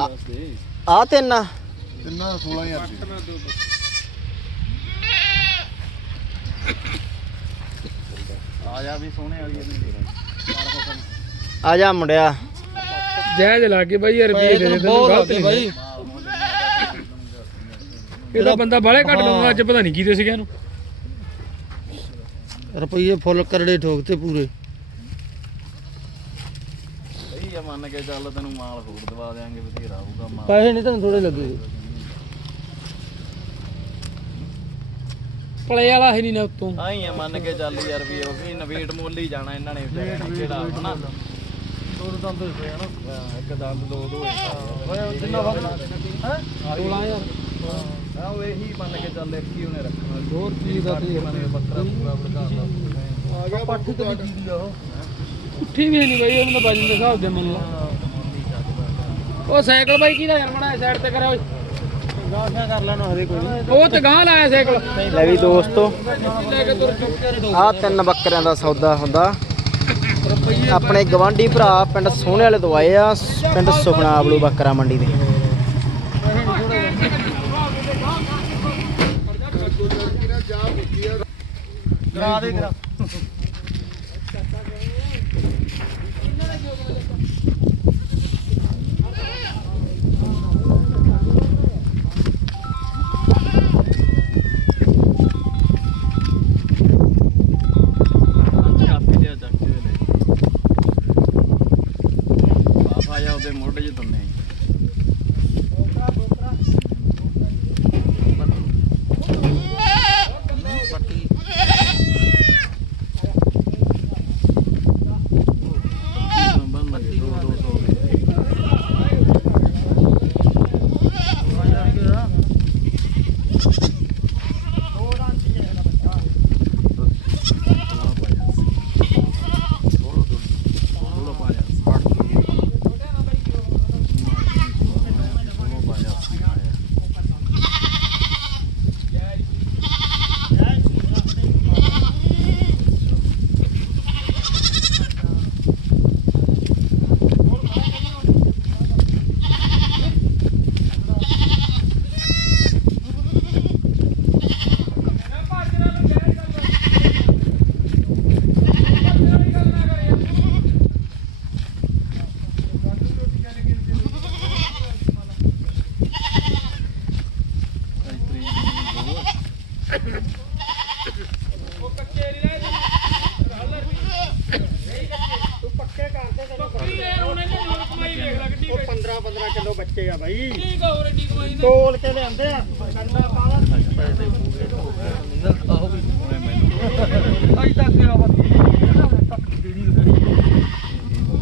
ਵਾਸਤੇ। ਆ ਤਿੰਨ ਆ। ਤਿੰਨਾਂ 16000 ਰੁਪਏ ਆ ਜਾ ਵੀ ਸੋਹਣੇ ਵਾਲੀ ਆ ਜਾ ਮੁੰਡਿਆ। ਜਾਇਜ਼ ਲਾ ਕੇ ਬਾਈ ਯਾਰ ਰੁਪਏ ਦੇ ਦੇ ਤੈਨੂੰ ਗਲਤ ਨਹੀਂ। ਬਾਈ। ਇਹਦਾ ਬੰਦਾ ਬਾਲੇ ਘੱਟ ਲਾਉਂਦਾ ਅੱਜ ਪਤਾ ਨਹੀਂ ਕੀ ਦੇ ਸੀਗਾ ਇਹਨੂੰ। ਰੁਪਈਏ ਫੁੱਲ ਕਰੜੇ ਠੋਕਤੇ ਪੂਰੇ ਸਹੀ ਆ ਮੰਨ ਕੇ ਚੱਲ ਤੈਨੂੰ ਮਾਲ ਹੋਰ ਦਵਾ ਦੇਾਂਗੇ ਬਥੇਰਾ ਹੋਊਗਾ ਮਾਲ। ਪੈਸੇ ਨਹੀਂ ਤੈਨੂੰ ਥੋੜੇ ਲੱਗੇ। ਪਲੇ ਵਾਲਾ ਹੈ ਨਹੀਂ ਨਾ ਉਤੋਂ। ਆਈ ਆ ਮੰਨ ਕੇ ਚੱਲ ਯਾਰ ਵੀ ਉਹ ਵੀ ਨਵੇਟ ਮੁੱਲ ਹੀ ਜਾਣਾ ਇਹਨਾਂ ਨੇ ਵਿਚਾਰਿਆਂ ਨੇ ਕਿਹੜਾ ਹਨਾ ਦੋ ਦੰਦ ਹੋਏ ਹਨਾ ਹਾਂ, ਇੱਕ ਦੰਦ ਦੋ ਦੋ ਓਏ ਜਿੰਨਾ ਵਗ ਹੈ? 16000 ਆ। ਉਹ ਇਹੀ ਮੰਨ ਕੇ ਚੱਲ ਇੱਕ ਹੀ ਉਹਨੇ ਰੱਖਣਾ। ਹੋਰ ਚੀਜ਼ ਦਾ ਤੇ ਉਹਨਾਂ ਨੇ ਬੱਕਰਾ ਪੂਰਾ ਭੜਕਾਉਂਦਾ ਆ ਗਿਆ ਪੱਠ ਤੇ ਕੀ ਦੀ ਆ ਉਹ? ਉੱਠੀ ਵੀ ਨਹੀਂ ਬਾਈ ਉਹਨਾਂ ਦਾ ਵਜਨ ਦੇ ਹਿਸਾਬ ਦੇ ਮੰਨ ਲਾ। ਉਹ ਸਾਈਕਲ ਬਾਈ ਕਿਹਦਾ ਯਾਰ ਮੜਾ ਸਾਈਡ ਤੇ ਕਰਾ ਓਏ। ਗਾਹਾਂ ਕਰ ਲੈਣਾ ਹਰੇ ਕੋਈ ਉਹ ਤੇ ਗਾਂ ਲਾਇਆ ਸਾਈਕਲ। ਲੈ ਵੀ ਦੋਸਤੋ। ਆ ਤਿੰਨ ਬੱਕਰਿਆਂ ਦਾ ਸੌਦਾ ਹੁੰਦਾ। ਆਪਣੇ ਗਵਾਂਢੀ ਭਰਾ ਪਿੰਡ ਸੋਹਣੇ ਵਾਲੇ ਤੋਂ ਆਏ ਆ ਪਿੰਡ ਸੁਖਣਾ ਆਬਲੂ ਬੱਕਰਾ ਮੰਡੀ ਦੇ। ਕਰਾ ਦੇ ਕਰਾ।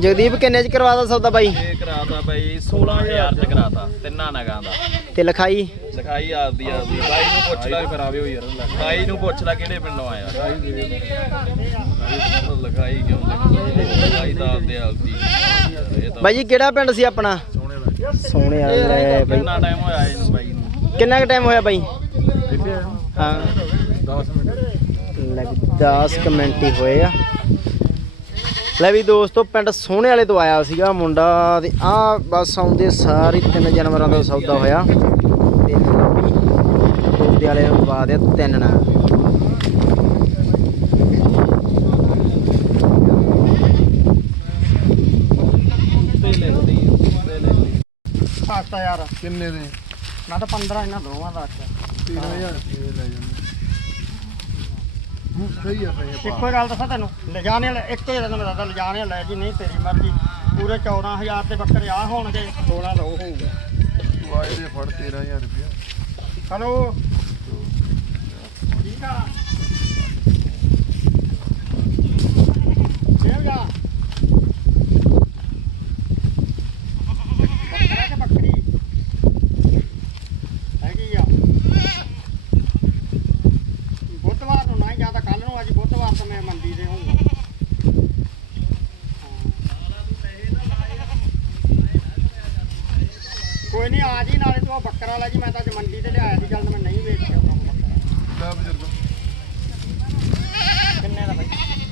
ਜਗਦੀਪ ਕਿੰਨੇ ਚ ਕਰਵਾਦਾ ਸੌਦਾ ਬਾਈ? ਇਹ ਕਰਾਤਾ ਬਾਈ 16000 ਚ ਕਰਾਤਾ ਤਿੰਨਾਂ ਨਗਾਂ ਦਾ। ਤੇ ਲਖਾਈ? ਲਖਾਈ ਆਪਦੀ ਆਪਦੀ। ਬਾਈ ਨੂੰ ਪੁੱਛ ਲੈ। ਫਿਰ ਆਵੇ ਹੋ ਯਾਰ ਬਾਈ ਨੂੰ ਪੁੱਛ ਲੈ ਕਿਹੜੇ ਪਿੰਡੋਂ ਆਇਆ। ਲਖਾਈ ਕਿਉਂ ਲਖਾਈ ਦਾ ਆਪਦੇ ਆਪਦੀ। ਬਾਈ ਜੀ ਕਿਹੜਾ ਪਿੰਡ ਸੀ ਆਪਣਾ? ਸੋਹਣੇ ਵਾਲੇ ਲੈ ਬਾਈ ਕਿੰਨਾ ਟਾਈਮ ਹੋਇਆ ਇਹਨੂੰ ਬਾਈ ਨੂੰ? ਕਿੰਨਾ ਕੁ ਟਾਈਮ ਹੋਇਆ ਬਾਈ? ਹਾਂ। 10 ਮਿੰਟ। ਲੈ ਵੀ 10 ਕੁ ਮਿੰਟ ਹੀ ਹੋਏ ਆ। ਲੈ ਵੀ ਦੋਸਤੋ ਪਿੰਡ ਸੋਹਣੇ ਵਾਲੇ ਤੋਂ ਆਇਆ ਸੀਗਾ ਮੁੰਡਾ ਤੇ ਆ ਬਸ ਆਉਂਦੇ ਸਾਰੇ ਤਿੰਨ ਜਾਨਵਰਾਂ ਦਾ ਸੌਦਾ ਹੋਇਆ। ਤੇ ਉਹਦੇ ਵਾਲੇ ਨੂੰ ਪਾ ਦੇ ਤਿੰਨ ਨਾ ਤੇ ਲਿਖਦੀ ਤੇ ਲਿਖਦੀ ਖਾਸਾ ਯਾਰ। ਕਿੰਨੇ ਦੇ? ਮੈਂ ਤਾਂ 15 ਇਹਨਾਂ ਦੋਵਾਂ ਦਾ 13000 ਰੁਪਏ ਲੈ ਜਾਂਦੇ। ਹੂੰ ਸਹੀ ਆ ਸਹੀ ਆ ਇੱਕੋ ਹੀ ਗੱਲ ਦੱਸਾਂ ਤੈਨੂੰ ਲਿਜਾਣੇ ਵਾਲੇ ਇੱਕੋ ਹੀ ਦਿਨ ਮੇਰਾ ਲਿਜਾਣੇ ਲੈ ਜੀ ਨਹੀਂ ਤੇਰੀ ਮਰਜ਼ੀ। ਪੂਰੇ 14000 ਦੇ ਬੱਕਰੇ ਆ ਹੋਣਗੇ। 16 ਦਾ ਉਹ ਹੋਊਗਾ। ਤੂੰ ਆਏ ਦੇ ਫੜ 13000 ਰੁਪਏ ਹਲੋ। ਠੀਕ ਆ ਦੇਵ ਜਾ ਬੱਕਰਾ ਕਿ ਬੱਕਰੀ ਹੈਗੀ ਆ ਬੁੱਧਵਾਰ ਨੂੰ ਨਾ ਜਾਂ ਤਾਂ ਕੱਲ ਨੂੰ ਅੱਜ ਬੁੱਧਵਾਰ ਤੋਂ ਮੈਂ ਮੰਡੀ ਦੇ ਹੋਊਗਾ ਕੋਈ ਨਹੀਂ ਆ ਜੀ ਨਾਲੇ ਤੂੰ ਉਹ ਬੱਕਰਾ ਲੈ ਜੀ ਮੈਂ ਤਾਂ ਅੱਜ ਮੰਡੀ ਤੇ ਲਿਆਇਆ ਸੀ ਜਲਦ ਮੈਂ ਨਹੀਂ ਵੇਚ ਕੇ ਆਉਣਾ ਬੱਕਰਾ। ਲੈ ਬਜ਼ੁਰਗ। ਕਿੰਨੇ ਦਾ ਬਾਈ?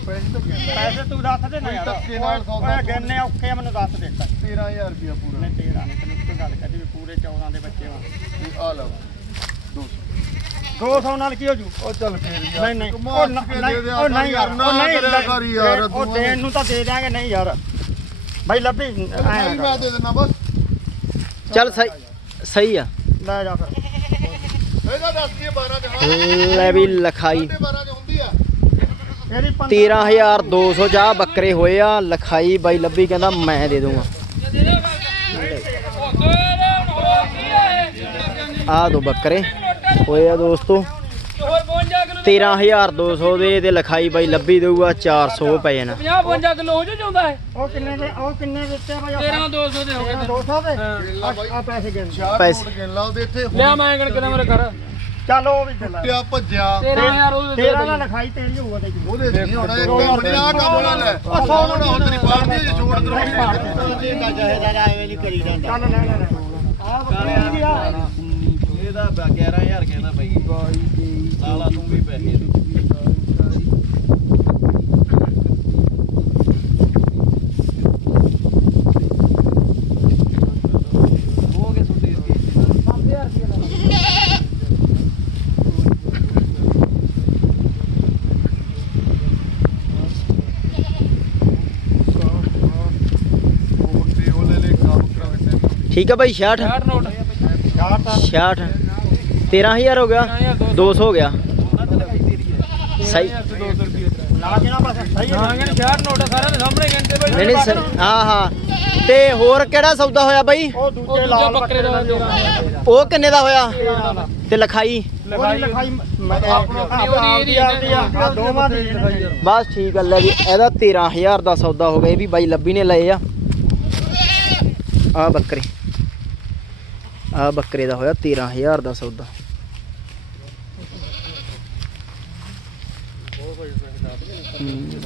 ਪੈਸੇ ਤਾਂ ਲੈ ਪੈਸੇ ਤੂੰ ਦੱਸ ਦੇ ਨਾ ਯਾਰ। ਧੱਕੇ ਨਾਲ ਸੌਦਾ ਓਏ ਗੰਨੇ ਔਖੇ ਆ ਮੈਨੂੰ ਦੱਸ ਦੇ ਤਾਂ। 13000 ਰੁਪਿਆ ਪੂਰਾ। ਨਹੀਂ ਤੇਰਾ ਨਹੀਂ ਤੈਨੂੰ ਕੋਈ ਗੱਲ ਕਹਦੀ ਵੀ ਪੂਰੇ 14 ਦੇ ਬੱਚੇ ਵਾ ਇਹ ਆ ਲਓ 200 200 ਨਾਲ ਕੀ ਹੋ ਜੂ? ਉਹ ਚੱਲ ਫੇਰ ਯਾਰ ਨਹੀਂ ਨਹੀਂ ਉਹ ਨ- ਨਹੀਂ ਉਹ ਯਾਰ ਨਾ ਉਹ ਨਹੀਂ ਕਰਿਆ ਕਰ ਯਾਰ ਉਹ ਦੇਣ ਨੂੰ ਤਾਂ ਦੇ ਦਿਆਂਗੇ ਨਹੀਂ ਯਾਰ। ਬਾਈ ਲੱਭੀ ਐਂ ਨਾ ਮੈਂ। ਦੇ ਦਿੰਦਾ ਬਸ। ਚੱਲ ਸਹੀ ਸਹੀ ਆ। ਲੈ ਜਾ ਫਿਰ। ਇਹਦਾ ਦੱਸ ਕੇ 12 ਦੇ ਲੈ ਵੀ ਲਖਾਈ। 12 ਦੇ ਹੁੰਦੀ ਆ। ਇਹਦੀ 13200 ਜਾ ਬੱਕਰੇ ਹੋਏ ਆ ਲਖਾਈ ਬਾਈ ਲੱਭੀ ਕਹਿੰਦਾ ਮੈਂ ਦੇ ਦੂੰਗਾ। ਆ ਦੋ ਬੱਕਰੇ ਹੋਏ ਆ ਦੋਸਤੋ। 13200 ਦੇ ਤੇ ਲਖਾਈ ਬਾਈ ਲੱਭੀ ਦੇਊਗਾ 400 ਪੈ ਜਾਣਾ 50 52 ਕਿਲੋ ਹੋ ਜਾਂਦਾ ਹੈ ਉਹ ਕਿੰਨੇ ਦੇ ਉਹ ਕਿੰਨੇ ਦਿੱਤੇ ਆ ਬਾਈ 13 200 ਦੇ ਹੋ ਗਏ 200 ਦੇ ਆ ਪੈਸੇ ਗਿਣ ਚਾਰ ਪੈਸੇ। ਗਿਣ ਲਾ ਉਹਦੇ ਇੱਥੇ ਲਿਆ ਮੈਂ ਗਣ ਕੇ ਮੇਰੇ ਘਰ। ਚੱਲ ਉਹ ਵੀ ਦੇ ਲੈ। ਟਿਆ ਭੱਜਿਆ। 13000 ਉਹਦੇ ਦੇ ਤੇਰਾ ਨਾਲ ਲਿਖਾਈ ਤੇਰੀ ਹੋਊਗਾ ਤੇ ਉਹਦੇ ਨਹੀਂ ਹੋਣਾ ਇੱਕ ਕੰਮ ਨਹੀਂ ਆ ਕੰਮ ਹੋਣਾ ਲੈ। ਉਹ ਸੌਣਾ ਹੁਣ ਤੇਰੀ ਪਾੜਦੀ ਜੇ ਛੋੜ ਕਰਾਉਣੀ ਚੱਲ ਲੈ ਲੈ ਲੈ। ਆ। ਬੱਕਰੀ ਆ ਇਹਦਾ 11000 ਕਹਿੰਦਾ ਬਾਈ ਲਾਲਾ ਤੂੰ ਵੀ ਪੈਸੇ ਹੋ ਗਏ ਸੁੱਤੇ 5000 ਰੁਪਏ ਲੈ ਉਹ ਤੇ ਉਹ ਲੈ ਲੈ ਕੰਮ ਕਰਾਉਂਦੇ ਠੀਕ ਆ ਬਾਈ 66 60 ਨੋਟ। 66 13000 ਹੋ ਗਿਆ। 200 ਹੋ ਗਿਆ। ਸਹੀ। ਨਾ ਜਿਨਾ ਬਸ ਸਹੀ ਹੈ ਹਾਂ ਗਣ 60 ਨੋਟ ਆ, ਸਾਰਿਆਂ ਦੇ ਸਾਹਮਣੇ ਗਿਣਤੇ ਬਈ ਨਹੀਂ ਨਹੀਂ ਸਹੀ- ਹਾਂ ਹਾਂ। ਤੇ ਹੋਰ ਕਿਹੜਾ ਸੌਦਾ ਹੋਇਆ ਬਾਈ? ਉਹ ਉਹ ਦੂਜੇ ਦੂਜੇ ਲਾਲ ਬੱਕਰੇ ਦਾ ਉਹ ਕਿੰਨੇ ਦਾ ਹੋਇਆ? ਤੇ ਲਖਾਈ? ਲਿਖਾਈ ਲਿਖਾਈ ਮੈਂ ਆਪਣੀ ਆਪਦੀ ਆ ਦੋਵਾਂ ਦੀ ਲਿਖਾਈ ਆ। ਬਸ ਠੀਕ ਆ ਲੈ ਵੀ ਇਹਦਾ 13000 ਦਾ ਸੌਦਾ ਹੋ ਗਿਆ ਇਹ ਵੀ ਬਾਈ ਲੱਭੀ ਨੇ ਲਏ ਆ। ਆ ਬੱਕਰੇ। ਆ ਬੱਕਰੇ ਦਾ ਹੋਇਆ 13000 ਦਾ ਸੌਦਾ। ਹੂੰ।